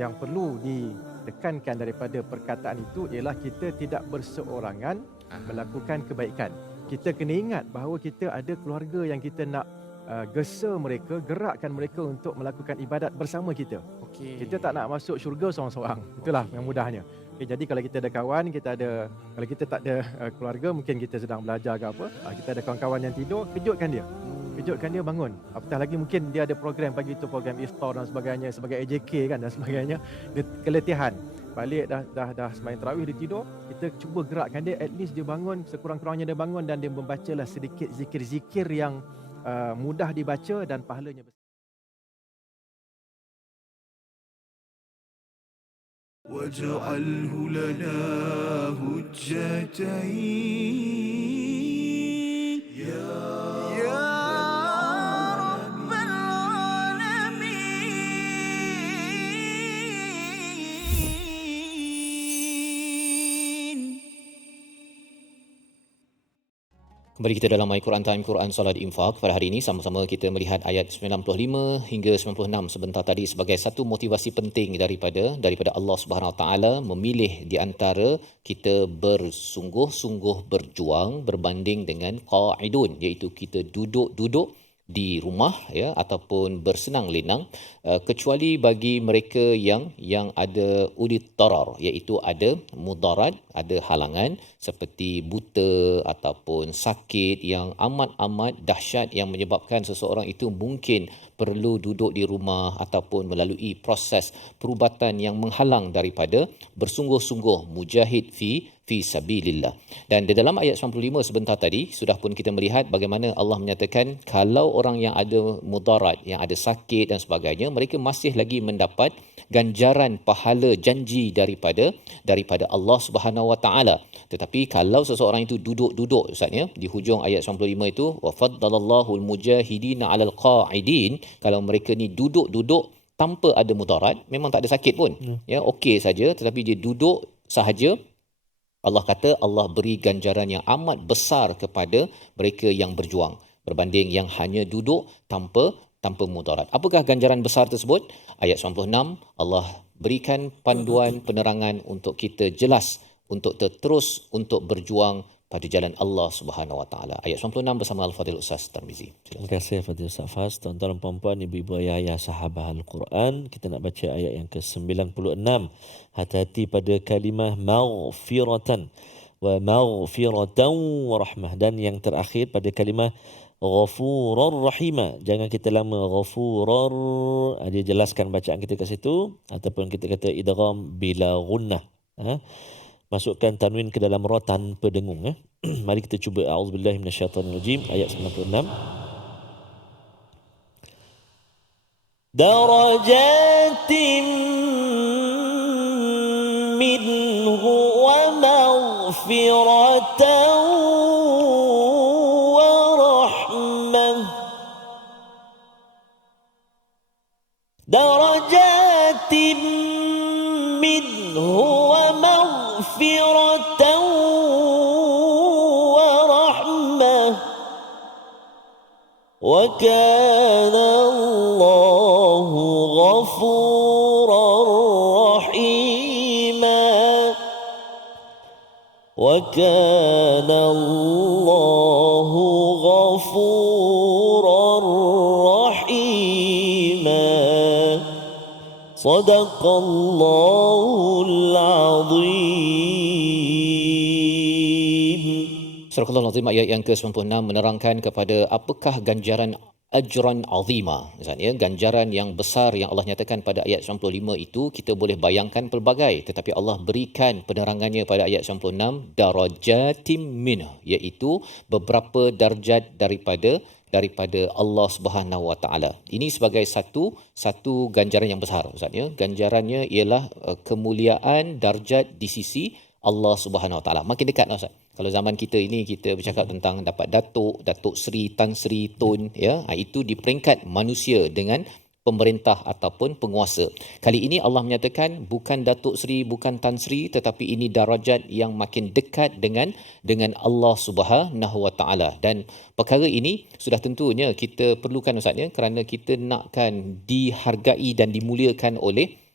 yang perlu ditekankan daripada perkataan itu ialah kita tidak berseorangan melakukan kebaikan. Kita kena ingat bahawa kita ada keluarga yang kita nak gesa mereka, gerakkan mereka untuk melakukan ibadat bersama kita. Kita tak nak masuk syurga seorang-seorang. Itulah yang mudahnya. Jadi kalau kita ada kawan, kalau kita tak ada keluarga, mungkin kita sedang belajar ke apa, kita ada kawan-kawan yang tidur, kejutkan dia. Kejutkan dia bangun. Apatah lagi mungkin dia ada program pagi itu, program iftar dan sebagainya, sebagai AJK kan dan sebagainya. Dia keletihan. Balik dah sembahyang tarawih, dia tidur, kita cuba gerakkan dia, at least dia bangun, sekurang-kurangnya dia bangun dan dia membacalah sedikit zikir-zikir yang mudah dibaca dan pahalanya besar. واجعله لنا هجتين يا رب العالمين. Kembali kita dalam My Quran Time, Quran Salat Infak. Pada hari ini sama-sama kita melihat ayat 95 hingga 96 sebentar tadi sebagai satu motivasi penting daripada Allah Subhanahu Wa Taala memilih di antara kita bersungguh-sungguh berjuang berbanding dengan qa'idun, iaitu kita duduk-duduk di rumah ya ataupun bersenang lenang, kecuali bagi mereka yang ada ulil darar, iaitu ada mudarat, ada halangan seperti buta ataupun sakit yang amat dahsyat yang menyebabkan seseorang itu mungkin perlu duduk di rumah ataupun melalui proses perubatan yang menghalang daripada bersungguh-sungguh mujahid fi sabilillah. Dan di dalam ayat 95 sebentar tadi sudah pun kita melihat bagaimana Allah menyatakan kalau orang yang ada mudarat, yang ada sakit dan sebagainya, mereka masih lagi mendapat ganjaran pahala janji daripada Allah Subhanahu Wa Taala. Tetapi kalau seseorang itu duduk Ustaz ya, di hujung ayat 95 itu wa faddalallahu al-mujahidina 'alal qa'idin, kalau mereka ni duduk tanpa ada mudarat, memang tak ada sakit pun. Ya, okey saja, tetapi dia duduk sahaja, Allah kata Allah beri ganjaran yang amat besar kepada mereka yang berjuang berbanding yang hanya duduk tanpa mudarat. Apakah ganjaran besar tersebut? Ayat 96 Allah berikan panduan penerangan untuk kita jelas untuk terus untuk berjuang pada jalan Allah Subhanahu Wa Taala. Ayat 96 bersama Al-Fadhil Ustaz Tarmizi. Terima kasih Fadil Ustaz Fas. Tuan-tuan dan puan-puan, ibu-ibu ayah sahabat Al-Quran, kita nak baca ayat yang ke-96. Hati-hati pada kalimah maghfiratan wa maghfiratan wa rahmah, dan yang terakhir pada kalimah ghafurar rahimah. Jangan kita lama ghafurar, dia jelaskan bacaan kita kat situ, ataupun kita kata idgham bila gunnah. Masukkan tanwin ke dalam ra tanpa dengung. Mari kita cuba. A'udzubillahi minasyaitonirrajim. Ayat 96. Darajatin minhu wa maghfiratan wa rahmah. Darajatin minhu مغفرة ورحمة وكان الله غفورا رحيما وكان الله غفورا رحيما صدق الله العظيم. Surah Al-Azim ayat yang ke-96 menerangkan kepada apakah ganjaran ajran azima. Misalnya ganjaran yang besar yang Allah nyatakan pada ayat 95 itu kita boleh bayangkan pelbagai, tetapi Allah berikan penerangannya pada ayat 96 darajatim minhu, iaitu beberapa darjat daripada daripada Allah Subhanahu Wa Taala. Ini sebagai satu ganjaran yang besar Ustaz ya. Ganjarannya ialah kemuliaan darjat di sisi Allah Subhanahu Wa Taala. Makin dekat Ustaz. Kalau zaman kita ini kita bercakap tentang dapat Datuk Seri, Tan Sri, Tun ya. Itu di peringkat manusia dengan pemerintah ataupun penguasa. Kali ini Allah menyatakan bukan Datuk Seri, bukan Tan Sri, tetapi ini darajat yang makin dekat dengan Allah Subhanahu Wa Taala. Dan perkara ini sudah tentunya kita perlukan Ustaz ya, kerana kita nakkan dihargai dan dimuliakan oleh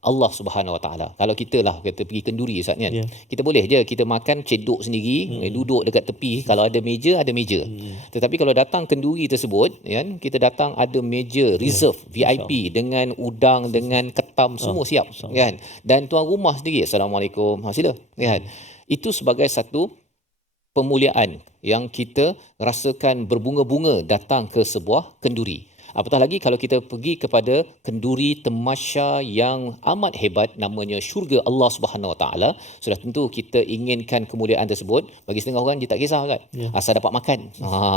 Allah Subhanahu Wa Taala. Kalau kita pergi kenduri Ustaz kan. Kita boleh je kita makan cedok sendiri, duduk dekat tepi, kalau ada meja. Tetapi kalau datang kenduri tersebut kan, kita datang ada meja reserve VIP dengan udang, dengan ketam, semua siap kan. Dan tuan rumah sendiri assalamualaikum, sila kan. Itu sebagai satu pemuliaan yang kita rasakan berbunga-bunga datang ke sebuah kenduri. Apatah lagi kalau kita pergi kepada kenduri tamasya yang amat hebat namanya syurga Allah Subhanahu Wa Taala, sudah tentu kita inginkan kemuliaan tersebut. Bagi setengah orang dia tak kisah kan. Asal dapat makan.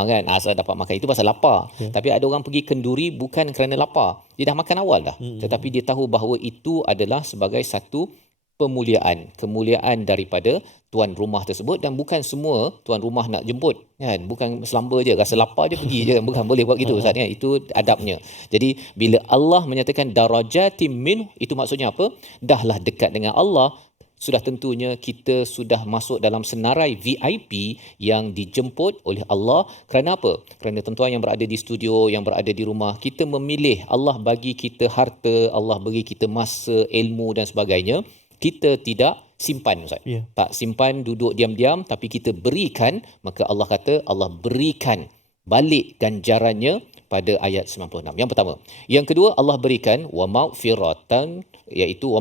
Kan, asal dapat makan itu pasal lapar. Tapi ada orang pergi kenduri bukan kerana lapar. Dia dah makan awal dah. Tetapi dia tahu bahawa itu adalah sebagai satu kemuliaan daripada tuan rumah tersebut, dan bukan semua tuan rumah nak jemput kan, bukan selamba je, rasa lapar je pergi je, bukan boleh buat gitu Ustaz kan. Itu adabnya. Jadi bila Allah menyatakan darajatim min, itu maksudnya apa? Dahlah dekat dengan Allah, sudah tentunya kita sudah masuk dalam senarai VIP yang dijemput oleh Allah. Kerana apa? Kerana tuan-tuan yang berada di studio, yang berada di rumah, kita memilih, Allah bagi kita harta, Allah bagi kita masa, ilmu dan sebagainya. Kita tidak simpan Ustaz. Tak simpan duduk diam-diam, tapi kita berikan, maka Allah kata Allah berikan balik ganjarannya pada ayat 96. Yang pertama. Yang kedua, Allah berikan wa maghfiratan, iaitu wa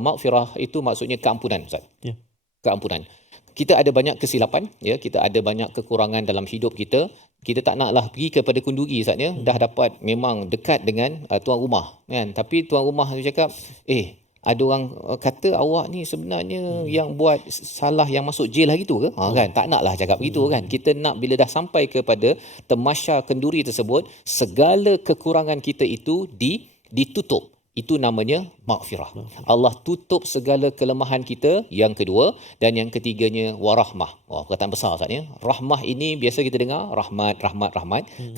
maghfirah itu maksudnya keampunan Ustaz. Keampunan. Kita ada banyak kesilapan ya, kita ada banyak kekurangan dalam hidup kita. Kita tak naklah pergi kepada kenduri Ustaz ya. Dah dapat memang dekat dengan tuan rumah kan. Tapi tuan rumah tu cakap, ada orang kata awak ni sebenarnya yang buat salah yang masuk jail hari tu ke? Kan? Tak naklah cakap begitu kan. Kita nak bila dah sampai kepada tamasya kenduri tersebut, segala kekurangan kita itu ditutup. Itu namanya maghfirah. Allah tutup segala kelemahan kita. Yang kedua, dan yang ketiganya warahmah. Perkataan besar Ustaz ya. Rahmah ini biasa kita dengar rahmat,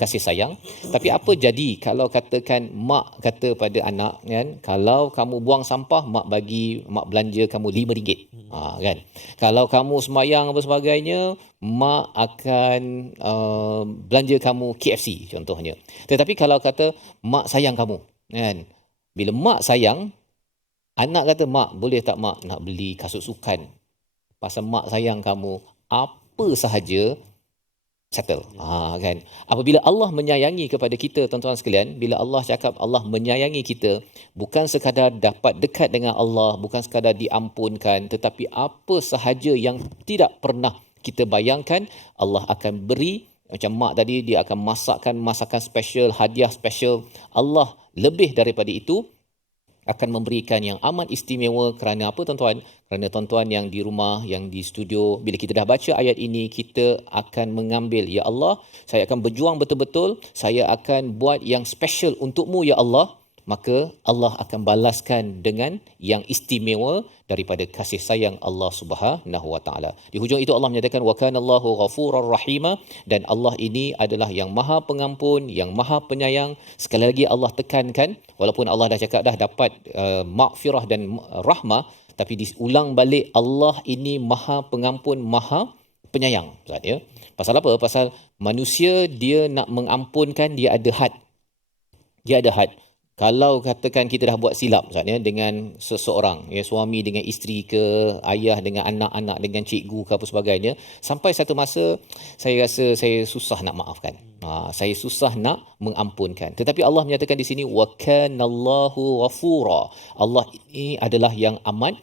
kasih sayang. Tapi apa jadi kalau katakan mak kata pada anak kan, kalau kamu buang sampah, mak belanja kamu RM5. Kan. Kalau kamu sembahyang apa sebagainya, mak akan belanja kamu KFC contohnya. Tetapi kalau kata mak sayang kamu kan, bila mak sayang, anak kata, mak boleh tak mak nak beli kasut sukan? Pasal mak sayang kamu, apa sahaja settle. Kan? Apabila Allah menyayangi kepada kita tuan-tuan sekalian, bila Allah cakap Allah menyayangi kita, bukan sekadar dapat dekat dengan Allah, bukan sekadar diampunkan, tetapi apa sahaja yang tidak pernah kita bayangkan, Allah akan beri. Macam mak tadi, dia akan masakkan masakan special, hadiah special. Allah lebih daripada itu akan memberikan yang amat istimewa. Kerana apa tuan-tuan? Kerana tuan-tuan yang di rumah, yang di studio, bila kita dah baca ayat ini, kita akan mengambil, ya Allah, saya akan berjuang betul-betul, saya akan buat yang special untukmu ya Allah. Maka Allah akan balaskan dengan yang istimewa daripada kasih sayang Allah Subhanahu Wa Taala. Di hujung itu Allah menyatakan wa kana Allahu ghafurar rahima, dan Allah ini adalah yang Maha Pengampun, yang Maha Penyayang. Sekali lagi Allah tekankan, walaupun Allah dah cakap dah dapat maghfirah dan rahmah, tapi diulang balik, Allah ini Maha Pengampun, Maha Penyayang. Ustaz ya. Pasal apa? Pasal manusia dia nak mengampunkan, dia ada had. Dia ada had. Kalau katakan kita dah buat silap Ustaz ya, dengan seseorang, ya, suami dengan isteri ke, ayah dengan anak-anak, dengan cikgu ke apa sebagainya, sampai satu masa saya rasa saya susah nak maafkan. Saya susah nak mengampunkan. Tetapi Allah menyatakan di sini wa kanallahu ghafura. Allah ini adalah yang amat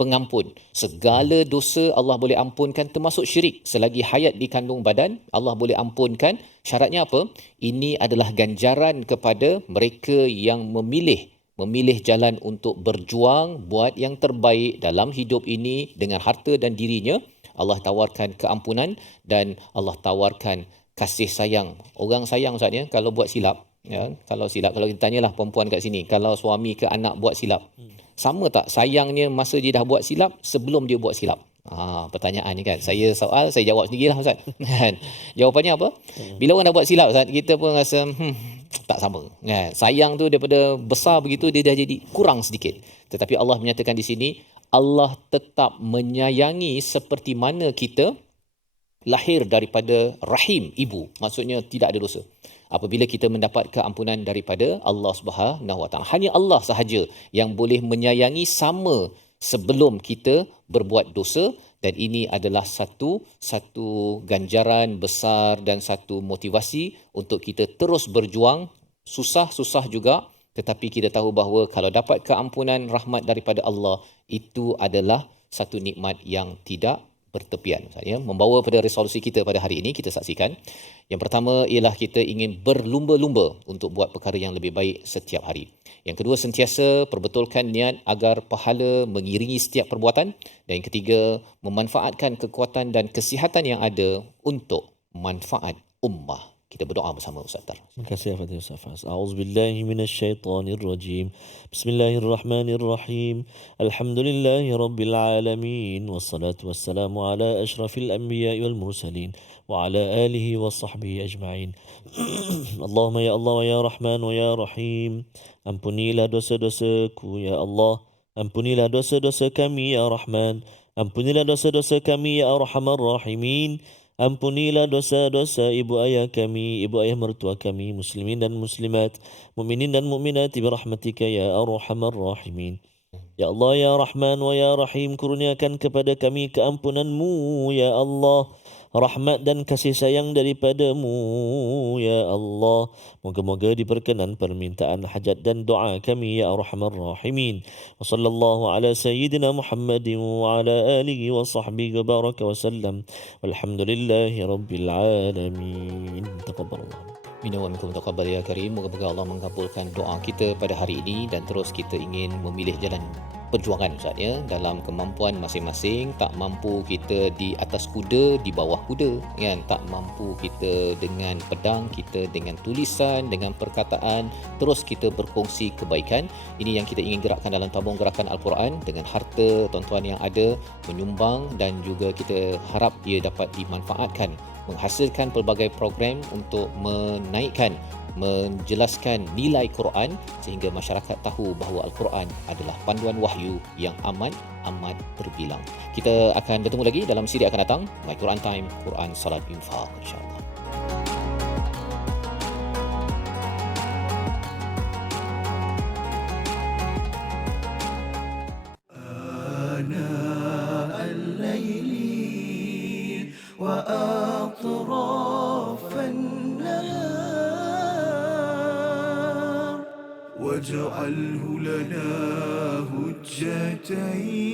pengampun. Segala dosa Allah boleh ampunkan, termasuk syirik. Selagi hayat di kandung badan, Allah boleh ampunkan. Syaratnya apa? Ini adalah ganjaran kepada mereka yang memilih jalan untuk berjuang, buat yang terbaik dalam hidup ini dengan harta dan dirinya. Allah tawarkan keampunan dan Allah tawarkan kasih sayang. Orang sayang Ustaz ya, kalau buat silap, ya, kalau kita tanyalah perempuan kat sini, kalau suami ke anak buat silap, sama tak sayangnya masa dia dah buat silap sebelum dia buat silap? Pertanyaan ni kan. Saya jawab sendirilah Ustaz. Kan? Jawapannya apa? Bila orang dah buat silap Ustaz, kita pun rasa tak sama. Kan? Sayang tu daripada besar begitu dia dah jadi kurang sedikit. Tetapi Allah menyatakan di sini, Allah tetap menyayangi seperti mana kita lahir daripada rahim ibu, maksudnya tidak ada dosa. Apabila kita mendapat keampunan daripada Allah Subhanahu Wa Taala, hanya Allah sahaja yang boleh menyayangi sama sebelum kita berbuat dosa, dan ini adalah satu ganjaran besar dan satu motivasi untuk kita terus berjuang, susah juga, tetapi kita tahu bahawa kalau dapat keampunan rahmat daripada Allah, itu adalah satu nikmat yang tidak bertepian. Saya membawa pada resolusi kita pada hari ini, kita saksikan. Yang pertama ialah kita ingin berlumba-lumba untuk buat perkara yang lebih baik setiap hari. Yang kedua, sentiasa perbetulkan niat agar pahala mengiringi setiap perbuatan. Dan yang ketiga, memanfaatkan kekuatan dan kesihatan yang ada untuk manfaat ummah. Kita berdoa bersama Ustaz Tar. Terima kasih Al-Fatihah Ustaz Fas. A'udzubillahi minasyaitonirrajim. Bismillahirrahmanirrahim. Alhamdulillahi rabbil alamin. Wassalatu wassalamu ala asyrafil anbiya'i wal mursalin wa ala alihi wa sahbihi ajma'in. Allahumma ya Allah wa ya Rahman wa ya Rahim. Ampunilah dosa-dosaku ya Allah. Ampunilah dosa-dosa kami ya Rahman. Ampunilah dosa-dosa kami ya Arhamar Rahimin. Ampunilah dosa-dosa ibu ayah kami, ibu ayah mertua kami, muslimin dan muslimat, mukminin dan mukminat birahmatika ya arhamar rahimin. Ya Allah ya Rahman wa ya Rahim, kurniakan kepada kami keampunan-Mu ya Allah, rahmat dan kasih sayang daripadamu ya Allah. Moga-moga diperkenan permintaan hajat dan doa kami ya arhamar rahimin. Wa sallallahu ala sayyidina Muhammadin wa ala alihi wa sahbihi wa baraka wa sallam. Walhamdulillahi rabbil alamin. Taqabbalallah. Minna wa minkum taqabbal ya karim. Moga-moga Allah mengabulkan doa kita pada hari ini, dan terus kita ingin memilih jalan perjuangan Ustaz ya, dalam kemampuan masing-masing. Tak mampu kita di atas kuda, di bawah kuda kan, tak mampu kita dengan pedang, kita dengan tulisan, dengan perkataan, terus kita berkongsi kebaikan. Ini yang kita ingin gerakkan dalam tabung gerakan Al-Quran, dengan harta tuan-tuan yang ada menyumbang, dan juga kita harap ia dapat dimanfaatkan, menghasilkan pelbagai program untuk menaikkan, menjelaskan nilai Quran, sehingga masyarakat tahu bahawa Al-Quran adalah panduan wahyu yang amat terbilang. Kita akan bertemu lagi dalam siri akan datang, My Quran Time, Quran Salat Infaq, insya-Allah. وأطراف النهار واجعله لنا هجتين